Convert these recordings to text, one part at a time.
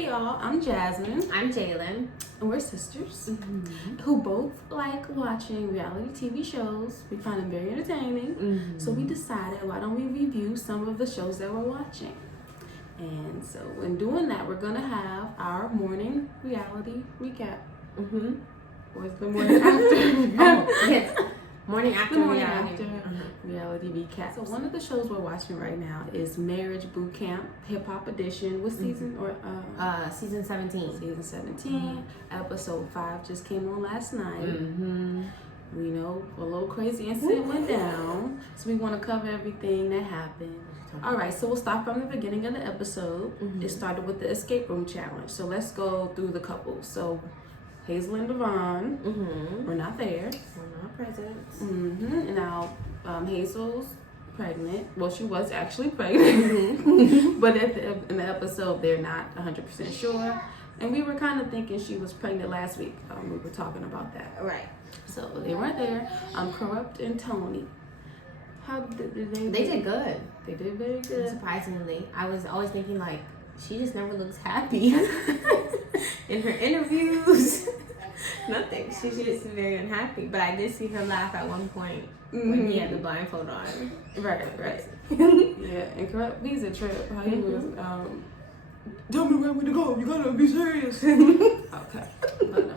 Hey y'all, I'm Jasmine. I'm Jalen. And we're sisters who both like watching reality TV shows. We find them very entertaining. So we decided, why don't we review some of the shows that we're watching? And so in doing that, we're going to have our morning reality recap. Or it's the morning after. Yes. Morning after the morning reality. after reality recap. So one of the shows we're watching right now is Marriage Bootcamp, Hip Hop Edition. What season? Season 17. Season 17. Episode 5 just came on last night. We know a little crazy incident went down, so we want to cover everything that happened. All right, so we'll start from the beginning of the episode. It started with the escape room challenge. So let's go through the couples. So Hazel and Devon were not there. We're not presidents. And now Hazel's pregnant. Well, she was actually pregnant, but in the episode, they're not 100% sure. And we were kind of thinking she was pregnant last week. We were talking about that. Right. So they weren't there. Corrupt and Tony. How did they? They did good. They did very good. Surprisingly, I was always thinking like she just never looks happy in her interviews. Nothing. She's just very unhappy. But I did see her laugh at one point when he had the blindfold on. Right. Yeah, and Corrupt, he's a trip. How he was, tell me where we to go. You gotta be serious. Okay. But,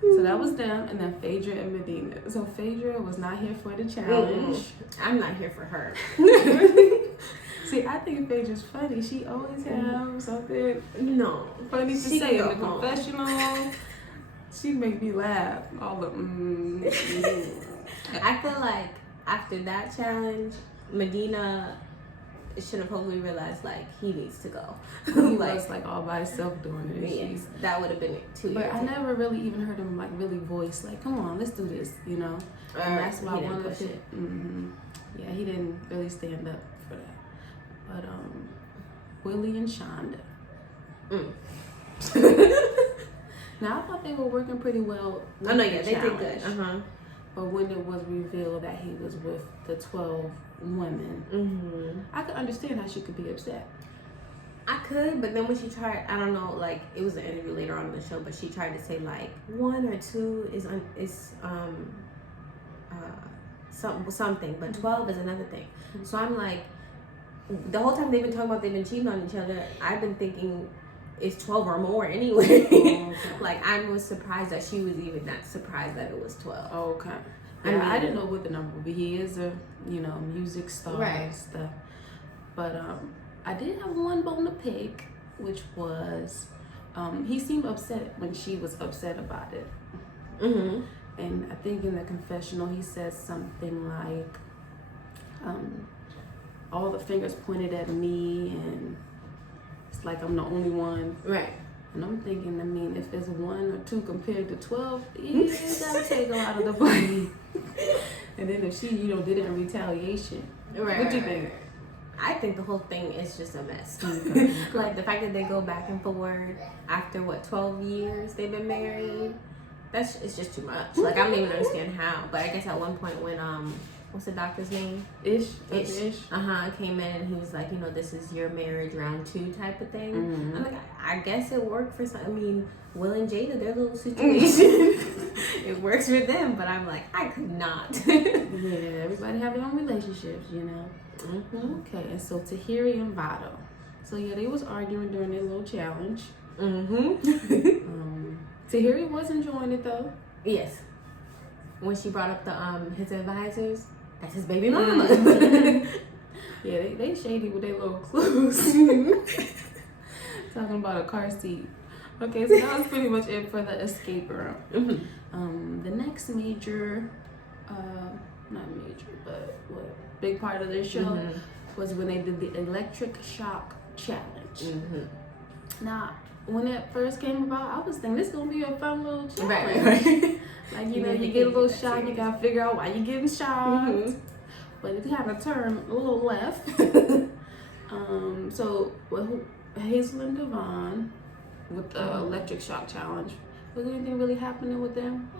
so that was them, and then Phaedra and Medina. So Phaedra was not here for the challenge. I'm not here for her. See, I think Phaedra's funny. She always has something funny to She say in the home. confessional. She make me laugh. All the I feel like after that challenge, Medina should have hopefully realized like he needs to go. He was like all by himself doing it. Yes, that would have been it too. But I never really even heard him like really voice like, "Come on, let's do this," you know. And that's why one of the yeah, he didn't really stand up for that. But Willie and Shonda. Now I thought they were working pretty well. Oh no, yeah, they did good. But when it was revealed that he was with the 12 women, I could understand how she could be upset. I could, but then when she tried, I don't know, like it was an interview later on in the show, but she tried to say like 1 or 2 is something, but 12 is another thing. So I'm like, the whole time they've been talking about they've been cheating on each other, I've been thinking it's 12 or more anyway. Like I was surprised that she was even not surprised that it was 12. Okay. Yeah, I didn't know what the number would be. He is a, music star and stuff. But I did have one bone to pick, which was he seemed upset when she was upset about it. And I think in the confessional he says something like, all the fingers pointed at me and it's like I'm the only one. Right. And I'm thinking, I mean, if it's 1 or 2 compared to 12, you gotta take a lot of the blame. And then if she, did it in retaliation. Right. What do you think? I think the whole thing is just a mess. Like the fact that they go back and forth after 12 years they've been married. It's just too much. Like I don't even understand how. But I guess at one point when what's the doctor's name? Ish. Came in and he was like, this is your marriage round 2 type of thing. I'm like, I guess it worked for some. I mean, Will and Jada, their little situation, it works for them. But I'm like, I could not. Yeah, everybody have their own relationships, Okay, and so Tahiri and Vado. So yeah, they was arguing during their little challenge. Tahiri was enjoying it though. Yes. When she brought up the his advisors. That's his baby mama. Yeah, they shady with their little clues. Talking about a car seat. Okay, so that was pretty much it for the escape room. The next major, not major, but big part of their show was when they did the electric shock challenge. Now, when it first came about, I was thinking this is gonna be a fun little challenge. Right. Like, you get a little shock, you gotta figure out why you're getting shocked. But it kind of turned a little left. So, Hazel and Devon with the electric shock challenge, was anything really happening with them?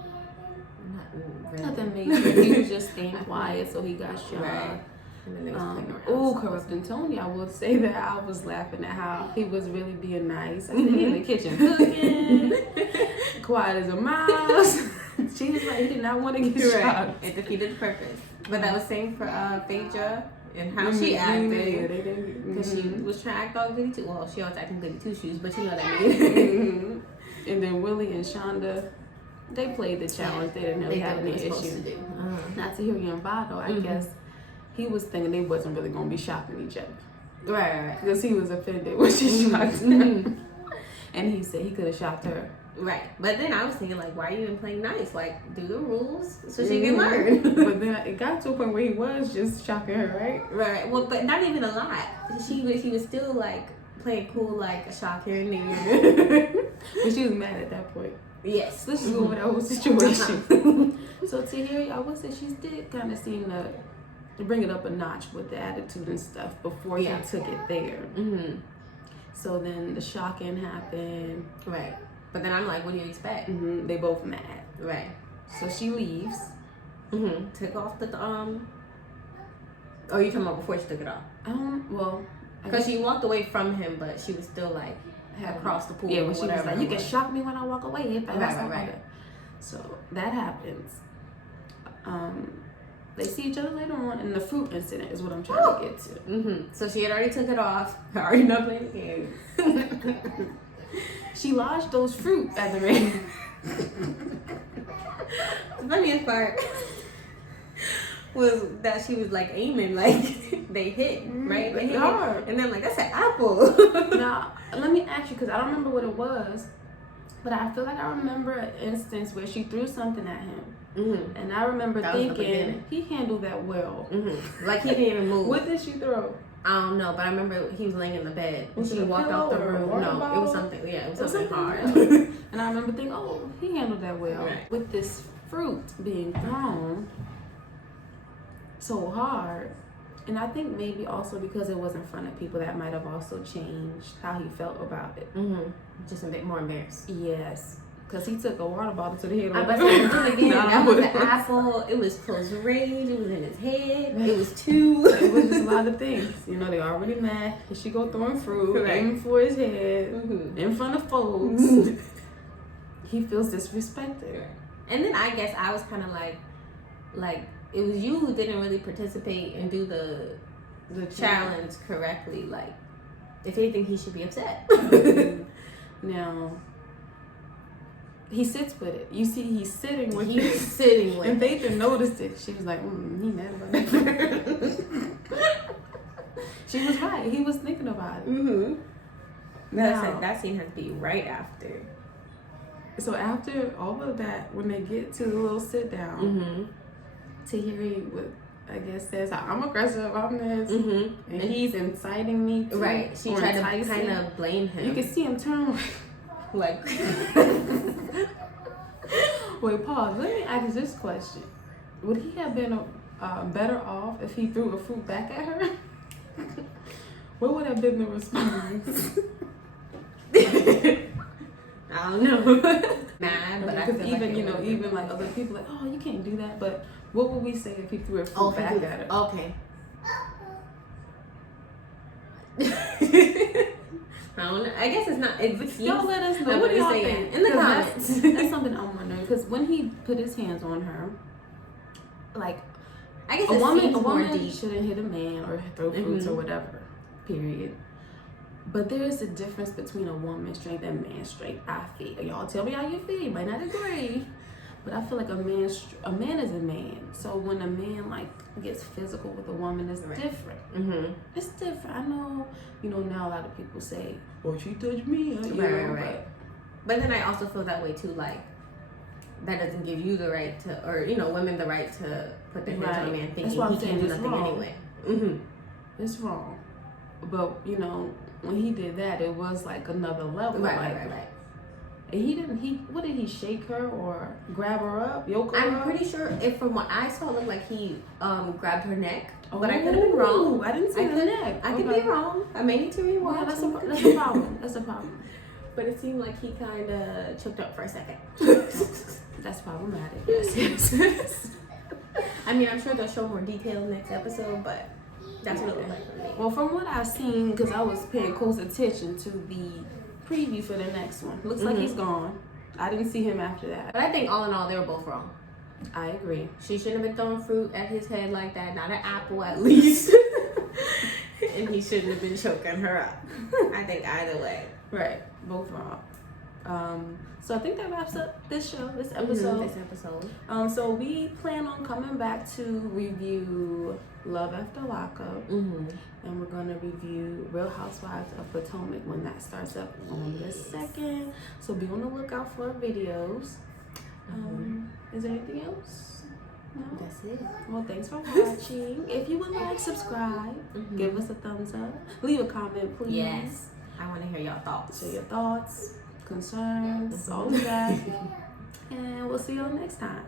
Not really. Nothing major. He was just staying quiet, so he got shot. Right. And then they was playing around. Oh, Corrupting Tony, I will say that I was laughing at how he was really being nice. I said, he in the kitchen cooking, quiet as a mouse. She was like, he did not want to get shot. It defeated the purpose. But that was same for Phaedra and how she acted. Because she was trying to act all goody too. Well, she always acting goody two shoes, but you know what I mean. And then Willie and Shonda, they played the challenge. They didn't really have any issue. Not Tahiri and Vado, I guess he was thinking they wasn't really going to be shocking each other. Right. Because he was offended when she shocked him. And he said he could have shocked her. Right. But then I was thinking, like, why are you even playing nice? Like, do the rules so she can learn. But then it got to a point where he was just shocking her, right? Right. Well, but not even a lot. He was still, like, playing cool, like, a shock here and there. But she was mad at that point. Yes. Let's just go over that whole situation. So Tahiri, I would say she did kind of seem to bring it up a notch with the attitude and stuff before he took it there. So then the shocking happened. Right. But then I'm like, what do you expect? They both mad. Right. So she leaves. Took off the Oh, you talking about before she took it off? Well, because she walked away from him, but she was still like across the pool. Yeah, when she was like, you can shock me when I walk away. Right. So that happens. They see each other later on, and the fruit incident is what I'm trying to get to. So she had already took it off. Already not playing the game. She lodged those fruit at the ring. The funniest part was that she was like aiming, like they hit, right? They hit hard. And then like, that's an apple. Now, let me ask you, because I don't remember what it was, but I feel like I remember an instance where she threw something at him. And I remember thinking he handled that well. Like he didn't even move. What did she throw? I don't know, but I remember he was laying in the bed. Was she it walked out the room. No, it was something. Yeah, it was something hard. And I remember thinking, oh, he handled that well. Right. With this fruit being thrown so hard, and I think maybe also because it was in front of people, that might have also changed how he felt about it. Just a bit more embarrassed. Yes. Because he took a water bottle to the head. That was an apple. It was close range. It was in his head. It was two. It was just a lot of things. You know, they already mad. And she go throwing fruit, aiming for his head, in front of folks. He feels disrespected. And then I guess I was kind of like it was you who didn't really participate and do the challenge correctly. Like, if anything, he should be upset. Now, he sits with it. You see, he's sitting with it. He's sitting with it. And Phaedra noticed it. She was like, he mad about that. She was right. He was thinking about it. Now, that scene had to be right after. So after all of that, when they get to the little sit down, Tahiri I guess says, I'm aggressive, I'm this, and he's inciting me to, right. She tried to kind of blame him. You can see him turn like. Wait, pause. Let me ask this question: would he have been better off if he threw a fruit back at her? What would have been the response? I don't know. Mad, but because even like other people like, oh, you can't do that. But what would we say if he threw a fruit back at her? Okay. I don't know. I guess it's not. Y'all let us know. What do y'all think in the comments? That's something I'm wondering, because when he put his hands on her, like, I guess a woman deep. shouldn't hit a man or throw fruits or whatever. Period. But there is a difference between a woman's strength and man's strength. I feel. Y'all tell me how you feel. You might not agree, but I feel like a man is a man. So when a man like gets physical with a woman, it's different. It's different. I know. Now a lot of people say, "Well, she touched me." Right. But then I also feel that way too. Like, that doesn't give you the right to, or women the right to put their hands on a man thinking he can't do nothing anyway. It's wrong. But when he did that, it was like another level. Right. And what did he shake her or grab her up, yoke her I'm up? pretty sure from what I saw, it looked like he grabbed her neck. But I could have been wrong. I didn't see the neck. I could be wrong. I may need to rewatch. Yeah, that's a problem. That's a problem. But it seemed like he kind of choked up for a second. That's problematic. Yes. I mean, I'm sure they'll show more details next episode, but That's what it looked like for me. Well, from what I've seen, because I was paying close attention to the preview for the next one, looks like he's gone. I didn't see him after that. But I think all in all, they were both wrong. I agree. She shouldn't have been throwing fruit at his head like that. Not an apple, at least. And he shouldn't have been choking her up. I think either way. Right. Both wrong. So I think that wraps up this show, this episode. So we plan on coming back to review Love After Lockup. And we're going to review Real Housewives of Potomac when that starts up on the 2nd. So be on the lookout for our videos. Is there anything else? No? That's it. Well, thanks for watching. If you would like, subscribe. Give us a thumbs up. Leave a comment, please. Yes. I want to hear your thoughts. Share your thoughts, concerns, all of that. And we'll see you all next time.